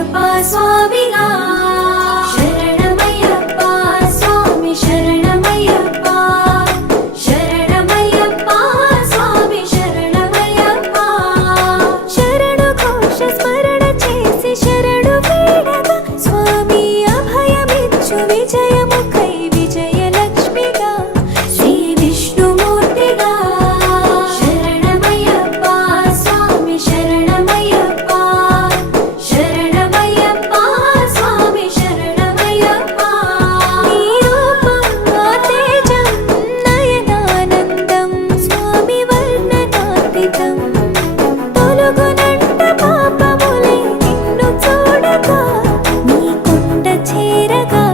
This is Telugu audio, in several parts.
శరణమయ్యప్ప స్వామిగా శరణమయ్యప్ప స్వామి శరణమయ్యప్ప శరణమయ్యప్ప స్వామి శరణమయ్యప్ప శరణు ఘోష స్మరణ చేసి శరణు వేడగా స్వామి అభయమిచ్చు విజయముఖై విజయలక్ష్మిగా శ్రీ విష్ణుమూర్తిగా శరణమయ్యప్ప స్వామి శరణమయ్యప్ప శరణమయ్యప్ప స్వామి శరణమయ్యప్ప నీ రూపం ఆ తేజం నయనానందం స్వామి వర్ణనాతీతం తొలగునంట పాపములే నిన్ను చూడగా నీ కొండ చేరగా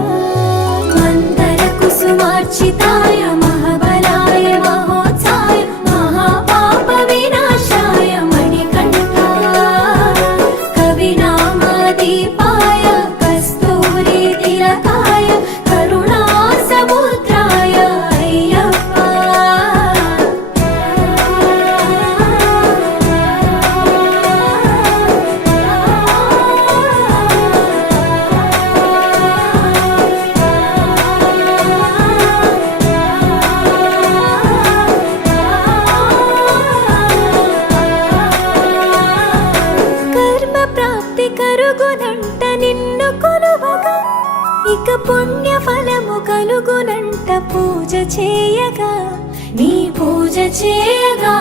మందర కుసుమార్చితాయ మహాబలాయ మహోత్సాయ మహాపాప వినాశాయ మణికంఠాయ కవినామదీపాయ కస్తూరి తిలకాయ కరుణా సముద్రాయ అయ్యప్ప కర్మ ప్రాప్తి కరుగునంట నిన్ను కొలువగా ఇక పుణ్య ఫలము కలుగునంట పూజ చేయగా నీ పూజ చేయగా